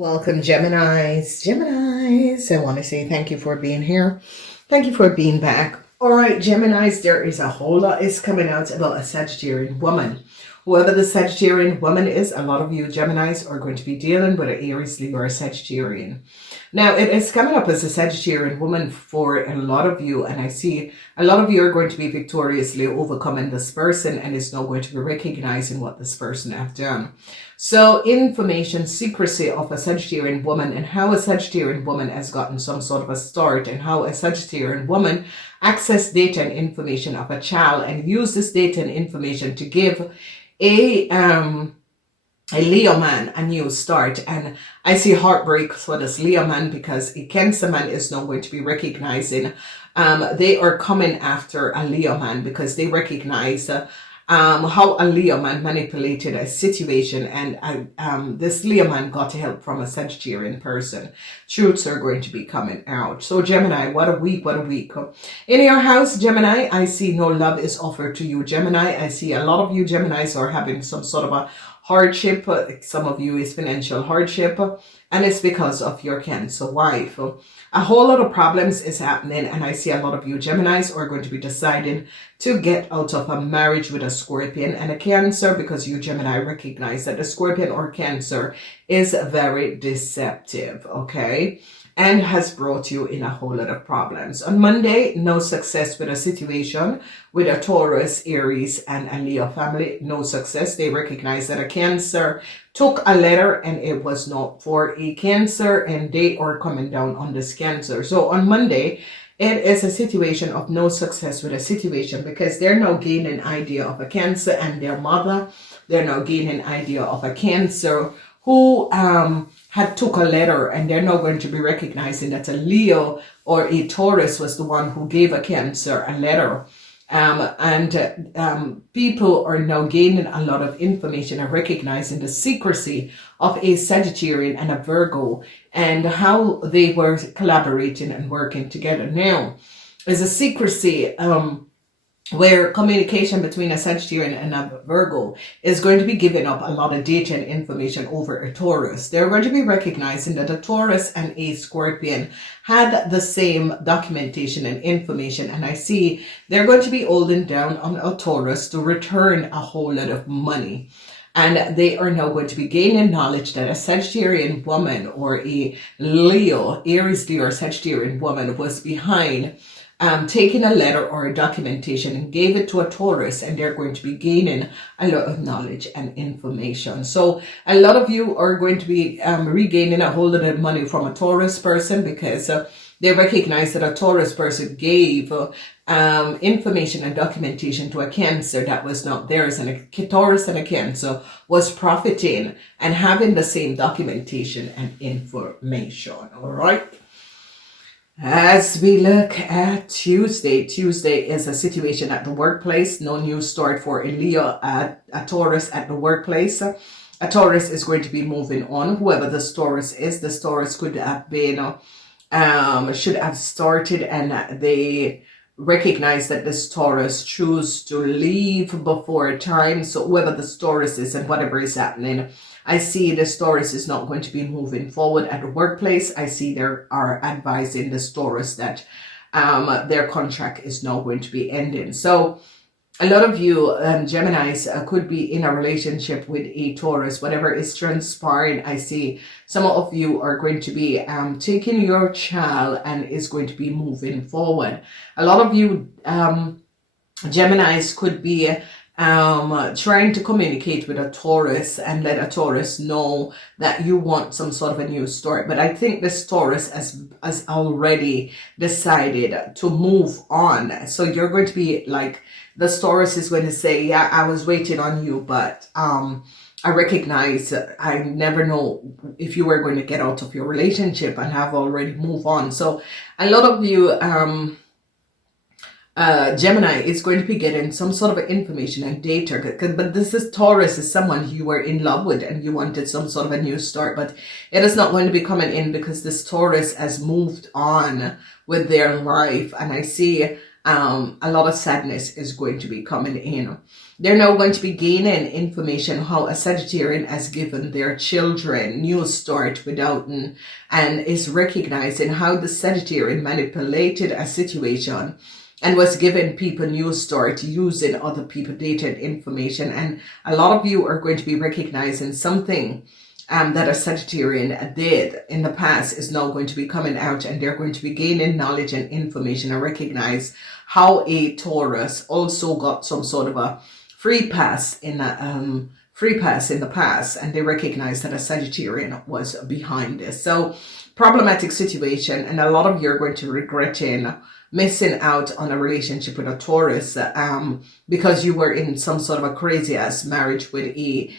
Welcome, Geminis. I want to say thank you for being here. Thank you for being back. All right, Geminis, there is a whole lot is coming out about a Sagittarian woman. Whoever the Sagittarian woman is, a lot of you Geminis are going to be dealing with an Aries, Leo, or a Sagittarian. Now, it is coming up as a Sagittarian woman for a lot of you, and I see a lot of you are going to be victoriously overcoming this person, and it's now going to be recognizing what this person have done. So, information secrecy of a Sagittarian woman and how a Sagittarian woman has gotten some sort of a start, and how a Sagittarian woman access data and information of a child and use this data and information to give a Leo man a new start. And I see heartbreak for this Leo man because a Cancer man is now going to be recognizing they are coming after a Leo man because they recognize how a Leo man manipulated a situation, and this Leo man got help from a Sagittarian person. Truths are going to be coming out. So Gemini, what a week, what a week. In your house, Gemini, I see no love is offered to you, Gemini. I see a lot of you Geminis are having some sort of a hardship. Some of you is financial hardship, and it's because of your Cancer wife. A whole lot of problems is happening, and I see a lot of you Geminis are going to be deciding to get out of a marriage with a Scorpion and a Cancer, because you Gemini recognize that the Scorpion or Cancer is very deceptive, okay, and has brought you in a whole lot of problems. On Monday, no success with a situation with a Taurus, Aries, and a Leo family. No success. They recognize that a Cancer took a letter and it was not for a Cancer, and they are coming down on this Cancer. So on Monday, it is a situation of no success with a situation because they're now gaining idea of a Cancer and their mother. They're now gaining idea of a Cancer who had took a letter, and they're now going to be recognizing that a Leo or a Taurus was the one who gave a Cancer a letter. People are now gaining a lot of information and recognizing the secrecy of a Sagittarian and a Virgo and how they were collaborating and working together. Now, there's a secrecy where communication between a Sagittarian and a Virgo is going to be giving up a lot of data and information over a Taurus. They're going to be recognizing that a Taurus and a Scorpion had the same documentation and information, and I see they're going to be holding down on a Taurus to return a whole lot of money. And they are now going to be gaining knowledge that a Sagittarian woman or a Leo, Aries, Leo, or Sagittarian woman was behind taking a letter or a documentation and gave it to a Taurus, and they're going to be gaining a lot of knowledge and information. So a lot of you are going to be regaining a whole lot of money from a Taurus person because they recognize that a Taurus person gave information and documentation to a Cancer that was not theirs, and a Taurus and a Cancer was profiting and having the same documentation and information. All right. As we look at Tuesday is a situation at the workplace. No new start for a Leo, a Taurus at the workplace. A Taurus is going to be moving on. Whoever this Taurus is, this Taurus could have been, should have started, and they recognize that this Taurus choose to leave before time. So whoever this Taurus is and whatever is happening, I see this Taurus is not going to be moving forward at the workplace. I see they are advising this Taurus that their contract is now going to be ending. So a lot of you Geminis could be in a relationship with a Taurus. Whatever is transpiring, I see some of you are going to be taking your child and is going to be moving forward. A lot of you Geminis could be trying to communicate with a Taurus and let a Taurus know that you want some sort of a new start. But I think this Taurus has already decided to move on. So you're going to be like, this Taurus is going to say, yeah, I was waiting on you, but I recognize I never know if you were going to get out of your relationship and have already moved on. So a lot of you Gemini is going to be getting some sort of information and data, but this is Taurus is someone you were in love with and you wanted some sort of a new start, but it is not going to be coming in because this Taurus has moved on with their life. And I see a lot of sadness is going to be coming in. They're now going to be gaining information how a Sagittarian has given their children new start without and is recognizing how the Sagittarian manipulated a situation and was giving people new start using other people dated information. And a lot of you are going to be recognizing something that a Sagittarian did in the past is now going to be coming out, and they're going to be gaining knowledge and information and recognize how a Taurus also got some sort of a free pass in the past, and they recognize that a Sagittarian was behind this. So problematic situation, and a lot of you are going to regretting missing out on a relationship with a Taurus because you were in some sort of a crazy ass marriage with a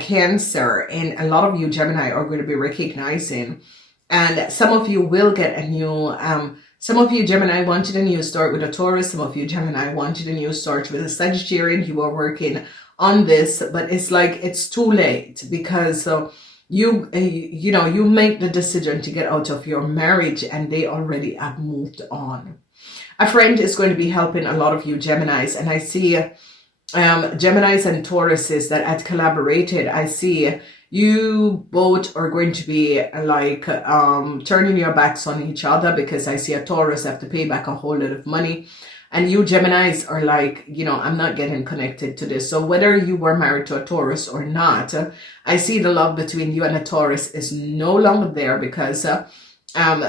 Cancer. And a lot of you Gemini are going to be recognizing, and some of you will get a new some of you Gemini wanted a new start with a Taurus. Some of you Gemini wanted a new start with a Sagittarian. You are working on this, but it's like it's too late, because you make the decision to get out of your marriage and they already have moved on. A friend is going to be helping a lot of you Geminis, and I see Geminis and Tauruses that had collaborated. I see you both are going to be like turning your backs on each other, because I see a Taurus have to pay back a whole lot of money, and you Geminis are like, I'm not getting connected to this. So whether you were married to a Taurus or not, I see the love between you and a Taurus is no longer there, because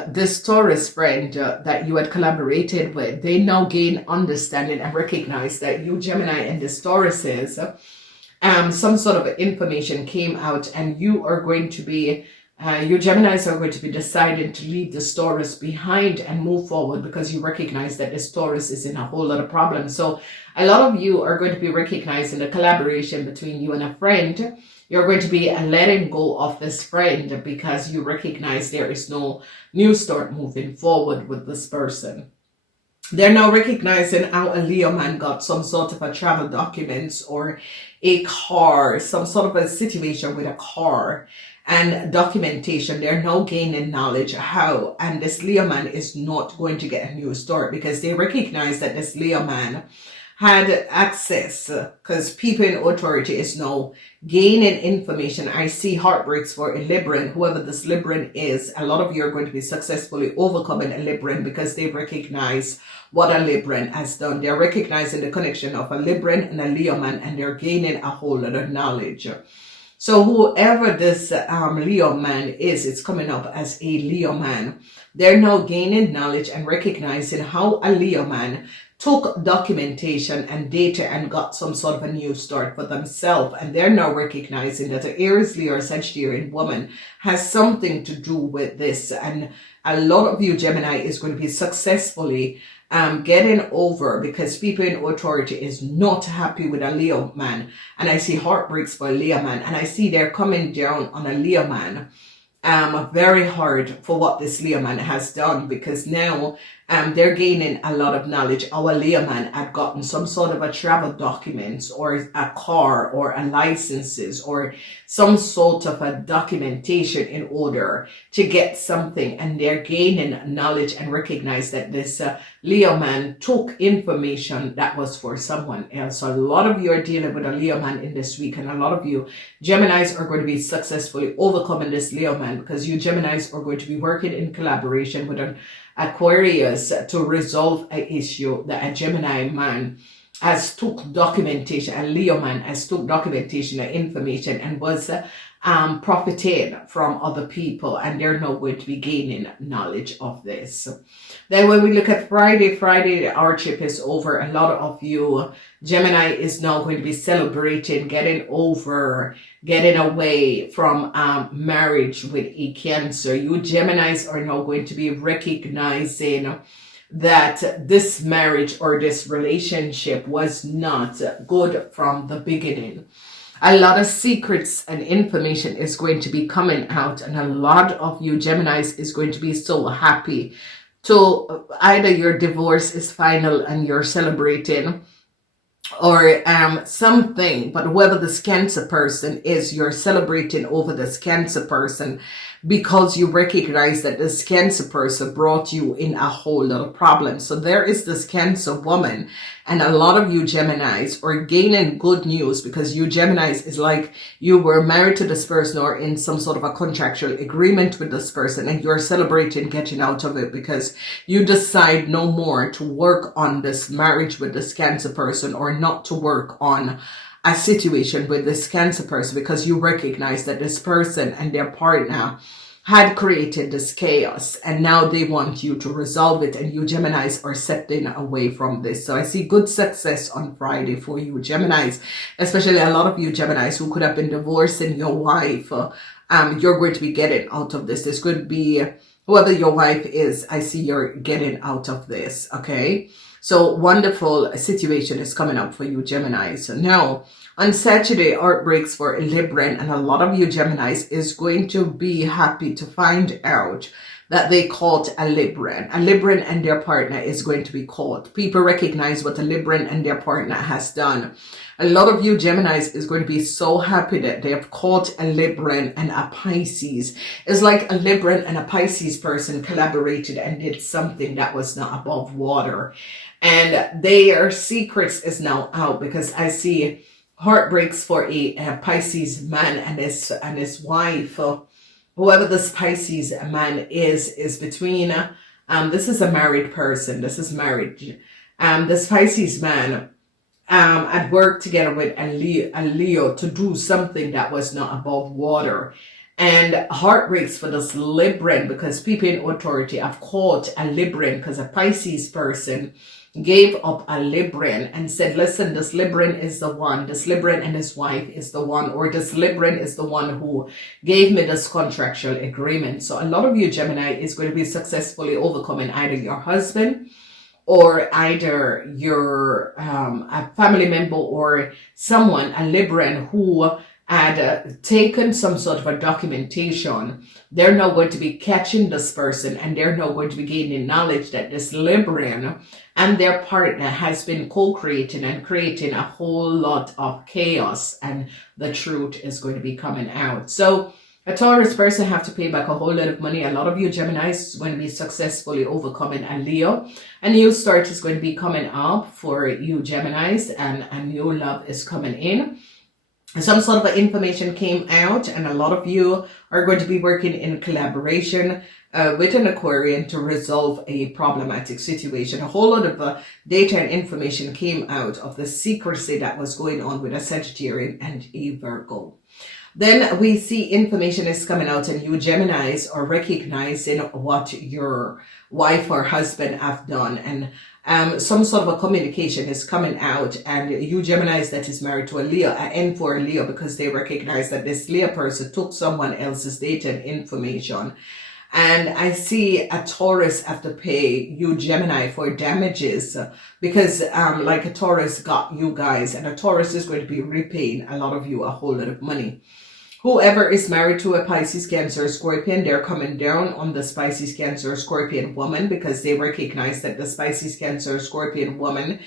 this Taurus friend that you had collaborated with, they now gain understanding and recognize that you Gemini and this Taurus is some sort of information came out, and you are going to be you Geminis are going to be deciding to leave this Taurus behind and move forward, because you recognize that this Taurus is in a whole lot of problems. So a lot of you are going to be recognizing the collaboration between you and a friend. You're going to be letting go of this friend because you recognize there is no new start moving forward with this person. They're now recognizing how a Leo man got some sort of a travel documents or a car, some sort of a situation with a car and documentation. They're now gaining knowledge how, and this Leo man is not going to get a new start, because they recognize that this Leo man had access, because people in authority is now gaining information. I see heartbreaks for a Libran. Whoever this Libran is, a lot of you are going to be successfully overcoming a Libran, because they recognize what a Libran has done. They're recognizing the connection of a Libran and a Leo man, and they're gaining a whole lot of knowledge. So whoever this Leo man is, it's coming up as a Leo man. They're now gaining knowledge and recognizing how a Leo man took documentation and data and got some sort of a new start for themselves. And they're now recognizing that an Aries, Leo, or Sagittarian woman has something to do with this. And a lot of you Gemini is going to be successfully getting over, because people in authority is not happy with a Leo man. And I see heartbreaks for a Leo man. And I see they're coming down on a Leo man very hard for what this Leo man has done, because now they're gaining a lot of knowledge. Our Leo man had gotten some sort of a travel documents or a car or a licenses or some sort of a documentation in order to get something, and they're gaining knowledge and recognize that this Leo man took information that was for someone else. So a lot of you are dealing with a Leo man in this week, and a lot of you Geminis are going to be successfully overcoming this Leo man, because you Geminis are going to be working in collaboration with an Aquarius to resolve an issue that a Gemini man has took documentation, a Leo man has took documentation and information and was profiting from other people, and they're now going to be gaining knowledge of this. Then when we look at Friday, the hardship is over. A lot of you Gemini is now going to be celebrating getting away from marriage with a Cancer. You Geminis are now going to be recognizing that this marriage or this relationship was not good from the beginning. A lot of secrets and information is going to be coming out, and a lot of you Geminis is going to be so happy. So either your divorce is final and you're celebrating, or something, but whoever this Cancer person is, you're celebrating over this Cancer person, because you recognize that this Cancer person brought you in a whole lot of problems. So there is this Cancer woman, and a lot of you Geminis are gaining good news, because you Geminis is like you were married to this person or in some sort of a contractual agreement with this person, and you're celebrating getting out of it because you decide no more to work on this marriage with this Cancer person, or not to work on a situation with this Cancer person, because you recognize that this person and their partner had created this chaos, and now they want you to resolve it, and you Geminis are stepping away from this. So I see good success on Friday for you Geminis, especially a lot of you Geminis who could have been divorcing your wife. You're going to be getting out of this. This could be whoever your wife is. I see you're getting out of this, okay? So wonderful situation is coming up for you Geminis. So now on Saturday, heartbreaks for a Libran, and a lot of you Geminis is going to be happy to find out that they caught a Libran. A Libran and their partner is going to be caught. People recognize what a Libran and their partner has done. A lot of you Geminis is going to be so happy that they have caught a Libran and a Pisces. It's like a Libran and a Pisces person collaborated and did something that was not above water. And their secrets is now out, because I see heartbreaks for a Pisces man and his wife. Whoever this Pisces man is between, this is a married person. This is married. This Pisces man had worked together with a Leo to do something that was not above water. And heartbreaks for this Libran, because people in authority have caught a Libran, because a Pisces person gave up a Libran and said, listen, this Libran is the one, this Libran and his wife is the one, or this Libran is the one who gave me this contractual agreement. So a lot of you Gemini is going to be successfully overcoming either your husband or either your a family member or someone, a Libran who had taken some sort of a documentation. They're now going to be catching this person, and they're now going to be gaining knowledge that this Libran and their partner has been co-creating and creating a whole lot of chaos, and the truth is going to be coming out. So a Taurus person have to pay back a whole lot of money. A lot of you Gemini is going to be successfully overcoming a Leo. A new start is going to be coming up for you Geminis, and a new love is coming in. Some sort of information came out, and a lot of you are going to be working in collaboration with an Aquarian to resolve a problematic situation. A whole lot of data and information came out of the secrecy that was going on with a Sagittarian and a Virgo. Then we see information is coming out, and you Geminis are recognizing what your wife or husband have done, and some sort of a communication is coming out, and you Geminis that is married to a Leo, an N for a Leo, because they recognize that this Leo person took someone else's data and information. And I see a Taurus have to pay you Gemini for damages, because like a Taurus got you guys, and a Taurus is going to be repaying a lot of you a whole lot of money. Whoever is married to a Pisces, Cancer, Scorpion, they're coming down on the Pisces, Cancer, Scorpion woman, because they recognize that the Pisces, Cancer, Scorpion woman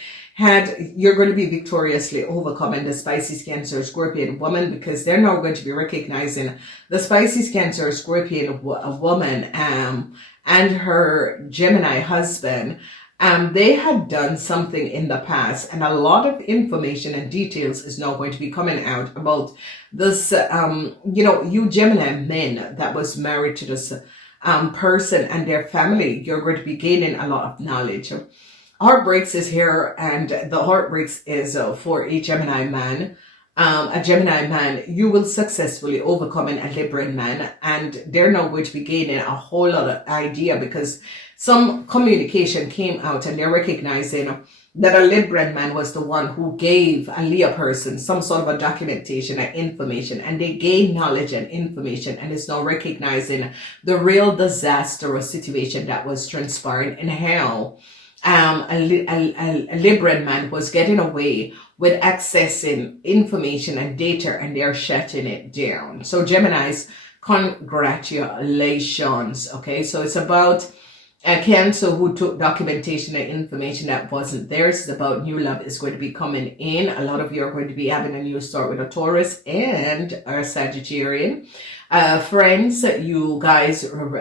you're going to be victoriously overcoming the Pisces, Cancer, Scorpion woman, because they're now going to be recognizing the Pisces, Cancer, Scorpion woman and her Gemini husband. They had done something in the past, and a lot of information and details is now going to be coming out about this, you Gemini men that was married to this person and their family. You're going to be gaining a lot of knowledge. Heartbreaks is here, and the heartbreaks is for a Gemini man. A Gemini man, you will successfully overcome a Libran man, and they're now going to be gaining a whole lot of idea, because some communication came out, and they're recognizing that a Libran man was the one who gave a Leo person some sort of a documentation and information, and they gained knowledge and information, and is now recognizing the real disastrous situation that was transpiring, and how a Libran man was getting away with accessing information and data, and they're shutting it down. So Geminis, congratulations. Okay, so it's about a Cancer who took documentation and information that wasn't theirs. It's about new love is going to be coming in. A lot of you are going to be having a new start with a Taurus and a Sagittarian. Friends, you guys who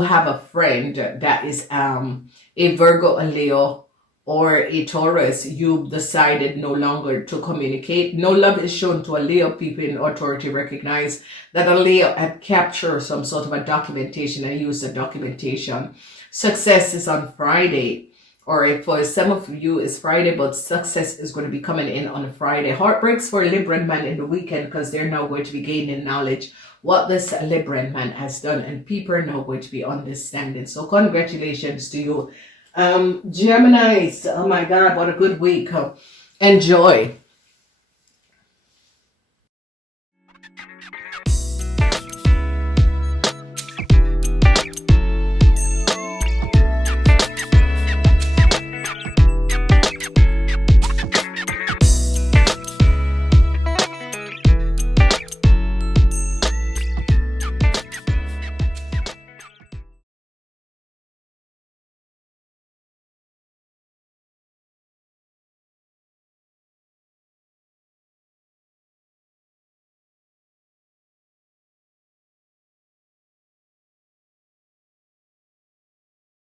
have a friend that is a Virgo, a Leo, or a Taurus, you decided no longer to communicate. No love is shown to a Leo. People in authority recognize that a Leo had captured some sort of a documentation and used the documentation. Success is on Friday, or if for some of you it's Friday, but success is going to be coming in on a Friday. Heartbreaks for a Libran man in the weekend, because they're now going to be gaining knowledge what this Libran man has done, and people are now going to be understanding. So congratulations to you. Geminis, oh my God, what a good week. Enjoy.